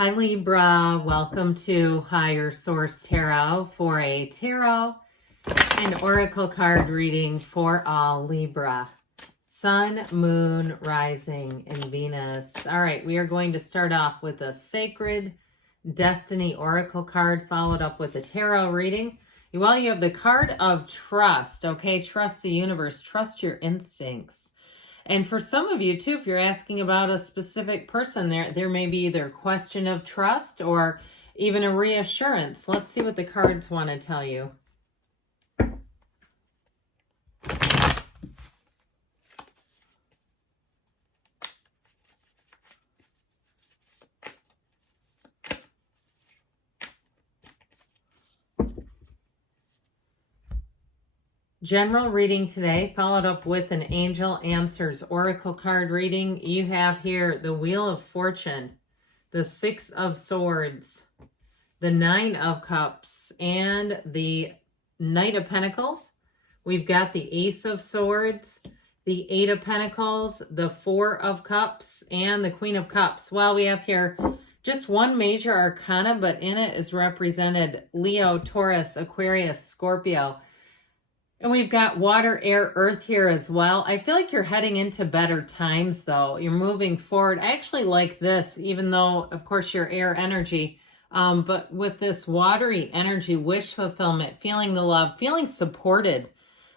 Hi Libra, welcome to Higher Source Tarot for a tarot and oracle card reading for all Libra. Sun, Moon, Rising, and Venus. All right, we are going to start off with a Sacred Destiny Oracle card followed up with a tarot reading. Well, you have the card of trust, okay? Trust the universe, trust your instincts. And for some of you too, if you're asking about a specific person, there may be either a question of trust or even a reassurance. Let's see what the cards want to tell you. General reading today, followed up with an Angel Answers Oracle card reading. You have here the Wheel of Fortune, the Six of Swords, the Nine of Cups, and the Knight of Pentacles. We've got the Ace of Swords, the Eight of Pentacles, the Four of Cups, and the Queen of Cups. Well, we have here just one major arcana, but in it is represented Leo, Taurus, Aquarius, Scorpio. And we've got water, air, earth here as well. I feel like you're heading into better times, though. You're moving forward. I actually like this, even though, of course, you're air energy. But with this watery energy, wish fulfillment, feeling the love, feeling supported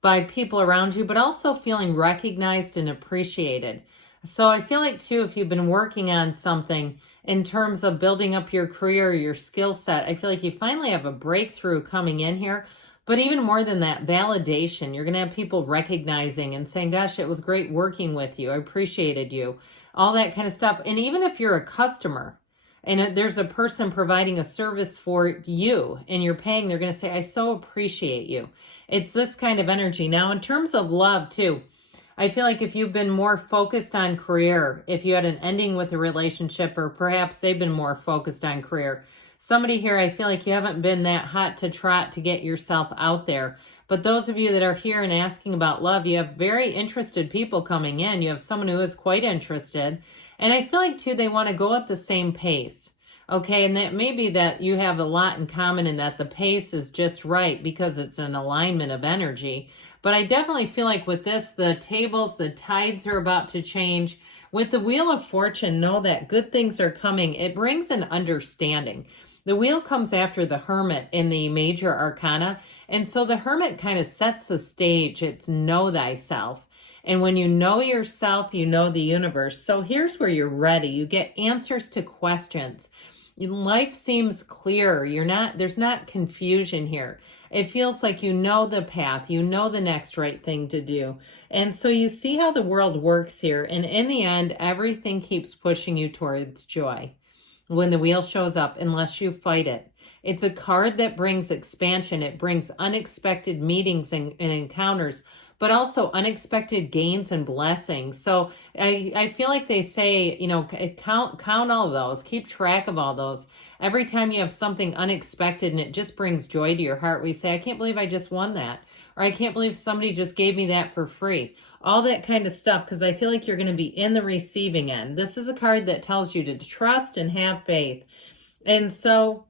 by people around you, but also feeling recognized and appreciated. So I feel like, too, if you've been working on something in terms of building up your career, your skill set, I feel like you finally have a breakthrough coming in here. But even more than that, validation. You're going to have people recognizing and saying, gosh, it was great working with you. I appreciated you. All that kind of stuff. And even if you're a customer and there's a person providing a service for you and you're paying, they're going to say, I so appreciate you. It's this kind of energy. Now, in terms of love, too, I feel like if you've been more focused on career, if you had an ending with a relationship, or perhaps they've been more focused on career, somebody here, I feel like you haven't been that hot to trot to get yourself out there. But those of you that are here and asking about love, you have very interested people coming in. You have someone who is quite interested. And I feel like, too, they want to go at the same pace. Okay, and that may be that you have a lot in common in that the pace is just right because it's an alignment of energy. But I definitely feel like with this, the tables, the tides are about to change. With the Wheel of Fortune, know that good things are coming. It brings an understanding. The wheel comes after the Hermit in the major arcana. And so the Hermit kind of sets the stage. It's know thyself. And when you know yourself, you know the universe. So here's where you're ready. You get answers to questions. Life seems clear. There's not confusion here. It feels like you know the path. You know the next right thing to do. And so you see how the world works here. And in the end, everything keeps pushing you towards joy when the wheel shows up, unless you fight it. It's a card that brings expansion. It brings unexpected meetings and encounters, but also unexpected gains and blessings. So I feel like they say, count all those, keep track of all those. Every time you have something unexpected and it just brings joy to your heart, we say, I can't believe I just won that. Or I can't believe somebody just gave me that for free. All that kind of stuff, because I feel like you're going to be in the receiving end. This is a card that tells you to trust and have faith. And so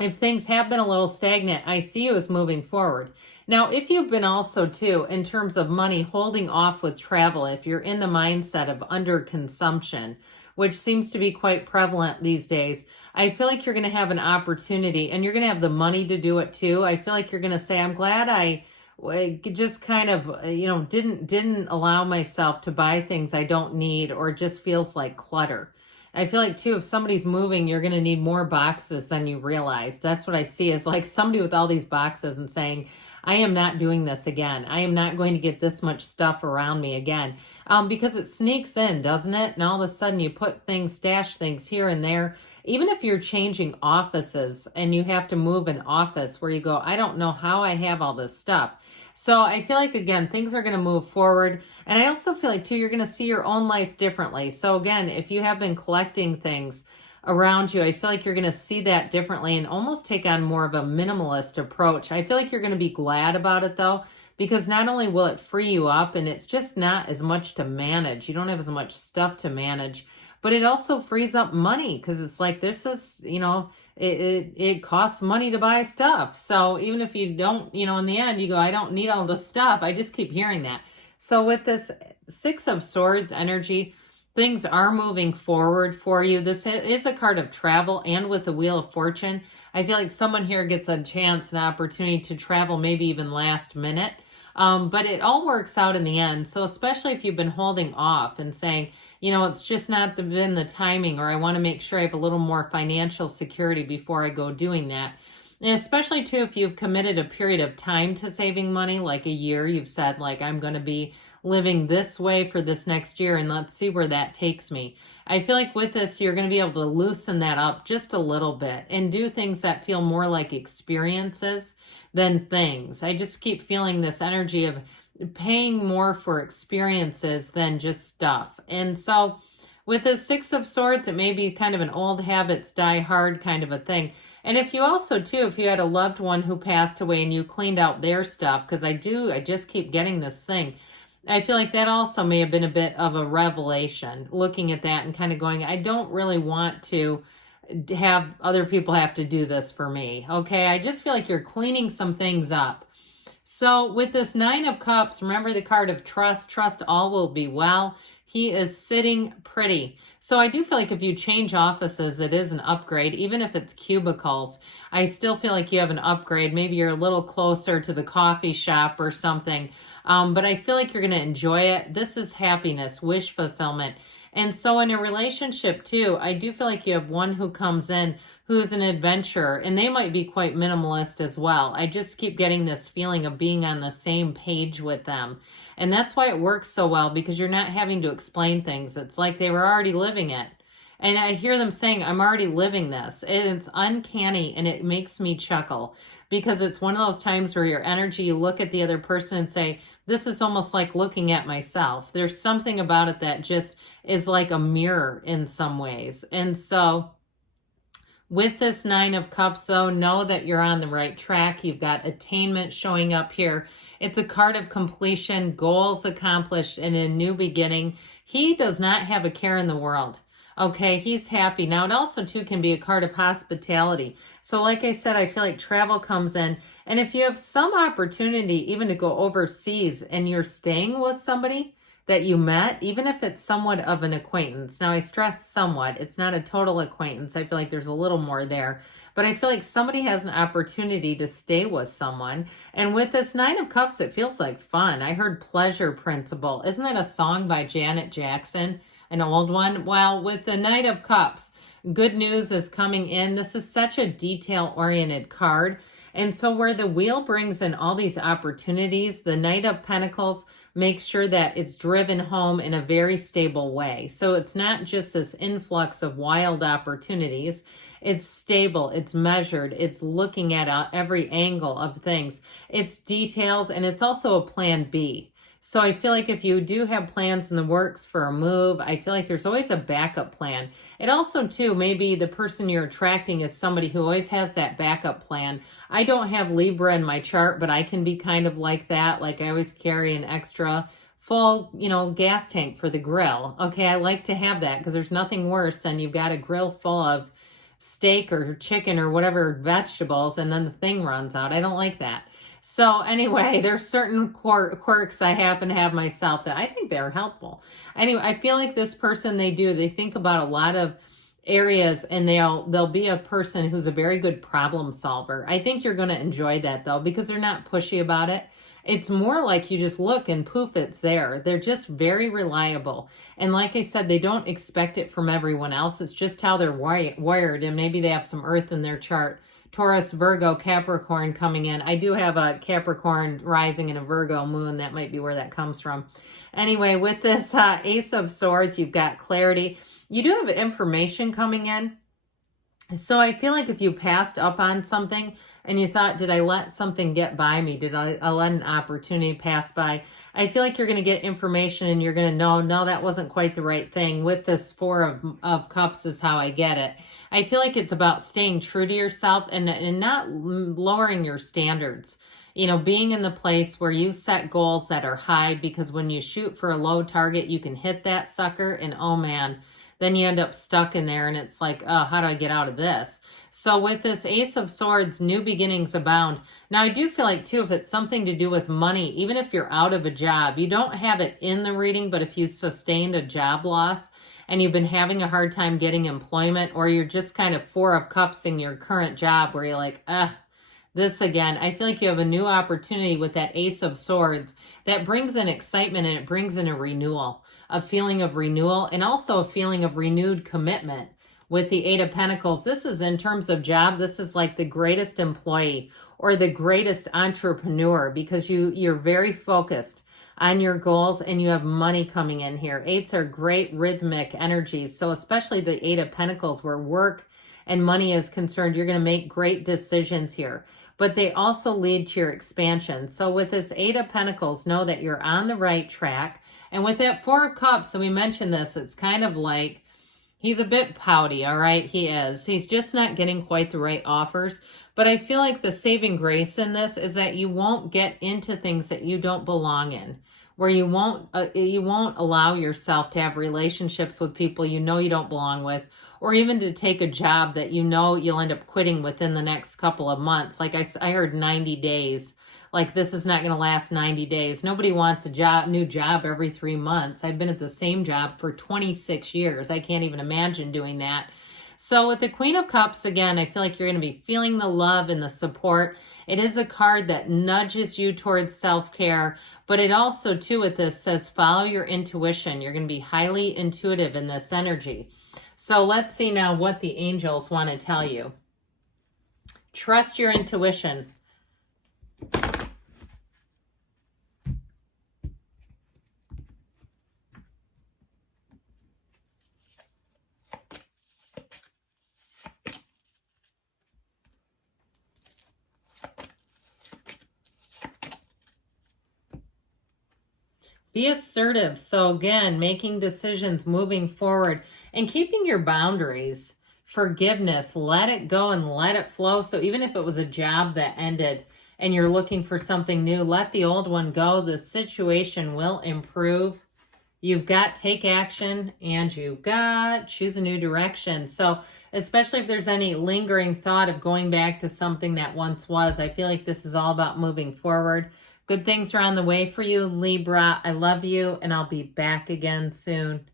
if things have been a little stagnant, I see you as moving forward. Now, if you've been also, too, in terms of money, holding off with travel, if you're in the mindset of underconsumption, which seems to be quite prevalent these days, I feel like you're going to have an opportunity and you're going to have the money to do it, too. I feel like you're going to say, I'm glad I just kind of, didn't allow myself to buy things I don't need or just feels like clutter. I feel like, too, if somebody's moving, you're going to need more boxes than you realize. That's what I see is like somebody with all these boxes and saying, I am not doing this again. I am not going to get this much stuff around me again. Because it sneaks in, doesn't it? And all of a sudden you stash things here and there. Even if you're changing offices and you have to move an office where you go, I don't know how I have all this stuff. So I feel like, again, things are going to move forward. And I also feel like, too, you're going to see your own life differently. So again, if you have been collecting things around you, I feel like you're going to see that differently and almost take on more of a minimalist approach. I feel like you're going to be glad about it, though, because not only will it free you up and it's just not as much to manage. You don't have as much stuff to manage, but it also frees up money because it's like, this is, it costs money to buy stuff. So even if you don't, in the end, you go, I don't need all the stuff. I just keep hearing that. So with this Six of Swords energy, things are moving forward for you. This is a card of travel, and with the Wheel of Fortune, I feel like someone here gets a chance, an opportunity to travel, maybe even last minute. But it all works out in the end. So especially if you've been holding off and saying, it's just not been the timing, or I want to make sure I have a little more financial security before I go doing that. And especially too, if you've committed a period of time to saving money, like a year, you've said, like, I'm going to be living this way for this next year, and let's see where that takes me. I feel like with this, you're going to be able to loosen that up just a little bit and do things that feel more like experiences than things. I just keep feeling this energy of paying more for experiences than just stuff. And so with the Six of Swords, it may be kind of an old habits die hard kind of a thing. And if you also, too, if you had a loved one who passed away and you cleaned out their stuff, because I just keep getting this thing, I feel like that also may have been a bit of a revelation, looking at that and kind of going, I don't really want to have other people have to do this for me. Okay, I just feel like you're cleaning some things up. So with this Nine of Cups, remember the card of trust. Trust all will be well. He is sitting pretty. So I do feel like if you change offices, it is an upgrade. Even if it's cubicles, I still feel like you have an upgrade. Maybe you're a little closer to the coffee shop or something. But I feel like you're going to enjoy it. This is happiness, wish fulfillment. And so in a relationship too, I do feel like you have one who comes in who's an adventurer, and they might be quite minimalist as well. I just keep getting this feeling of being on the same page with them. And that's why it works so well, because you're not having to explain things. It's like they were already living it. And I hear them saying, I'm already living this. And it's uncanny, and it makes me chuckle, because it's one of those times where your energy, you look at the other person and say, this is almost like looking at myself. There's something about it that just is like a mirror in some ways. And so with this Nine of Cups, though, know that you're on the right track. You've got attainment showing up here. It's a card of completion, goals accomplished, and a new beginning. He does not have a care in the world. Okay, he's happy. Now, it also, too, can be a card of hospitality. So like I said, I feel like travel comes in. And if you have some opportunity even to go overseas and you're staying with somebody that you met, even if it's somewhat of an acquaintance. Now, I stress somewhat. It's not a total acquaintance. I feel like there's a little more there. But I feel like somebody has an opportunity to stay with someone. And with this Nine of Cups, it feels like fun. I heard Pleasure Principle. Isn't that a song by Janet Jackson? An old one? Well, with the Knight of Cups, good news is coming in. This is such a detail-oriented card. And so where the wheel brings in all these opportunities, the Knight of Pentacles makes sure that it's driven home in a very stable way. So it's not just this influx of wild opportunities. It's stable, it's measured, it's looking at every angle of things. It's details, and it's also a plan B. So I feel like if you do have plans in the works for a move, I feel like there's always a backup plan. It also, too, maybe the person you're attracting is somebody who always has that backup plan. I don't have Libra in my chart, but I can be kind of like that. Like I always carry an extra full, gas tank for the grill. Okay, I like to have that because there's nothing worse than you've got a grill full of steak or chicken or whatever vegetables and then the thing runs out. I don't like that. So anyway, there's certain quirks I happen to have myself that I think they're helpful. Anyway, I feel like this person, they think about a lot of areas, and they'll be a person who's a very good problem solver. I think you're going to enjoy that, though, because they're not pushy about it. It's more like you just look and poof, it's there. They're just very reliable. And like I said, they don't expect it from everyone else. It's just how they're wired, and maybe they have some earth in their chart. Taurus, Virgo, Capricorn coming in. I do have a Capricorn rising and a Virgo moon. That might be where that comes from. Anyway, with this Ace of Swords, you've got clarity. You do have information coming in. So I feel like if you passed up on something and you thought, did I let something get by me? Did I let an opportunity pass by? I feel like you're going to get information and you're going to know, no, that wasn't quite the right thing. With this Four of Cups is how I get it. I feel like it's about staying true to yourself and not lowering your standards. Being in the place where you set goals that are high, because when you shoot for a low target, you can hit that sucker and oh man, then you end up stuck in there and it's like, oh, how do I get out of this? So with this Ace of Swords, new beginnings abound. Now, I do feel like, too, if it's something to do with money, even if you're out of a job, you don't have it in the reading, but if you sustained a job loss and you've been having a hard time getting employment, or you're just kind of Four of Cups in your current job where you're like, this again, I feel like you have a new opportunity with that Ace of Swords that brings in excitement, and it brings in a renewal, a feeling of renewal, and also a feeling of renewed commitment. With the Eight of Pentacles, this is in terms of job, this is like the greatest employee or the greatest entrepreneur, because you're very focused on your goals and you have money coming in here. Eights are great rhythmic energies. So especially the Eight of Pentacles, where work and money is concerned, you're going to make great decisions here. But they also lead to your expansion. So with this Eight of Pentacles, know that you're on the right track. And with that Four of Cups, and we mentioned this, it's kind of like, he's a bit pouty, all right? He is. He's just not getting quite the right offers. But I feel like the saving grace in this is that you won't get into things that you don't belong in, where you won't allow yourself to have relationships with people you know you don't belong with, or even to take a job that you know you'll end up quitting within the next couple of months. Like I heard 90 days. Like, this is not going to last 90 days. Nobody wants a new job every 3 months. I've been at the same job for 26 years. I can't even imagine doing that. So with the Queen of Cups, again, I feel like you're going to be feeling the love and the support. It is a card that nudges you towards self-care, but it also, too, with this says follow your intuition. You're going to be highly intuitive in this energy. So let's see now what the angels want to tell you. Trust your intuition. Be assertive. So again, making decisions, moving forward, and keeping your boundaries. Forgiveness, let it go and let it flow. So even if it was a job that ended and you're looking for something new, let the old one go. The situation will improve. You've got take action, and you've got choose a new direction. So especially if there's any lingering thought of going back to something that once was, I feel like this is all about moving forward. Good things are on the way for you, Libra. I love you, and I'll be back again soon.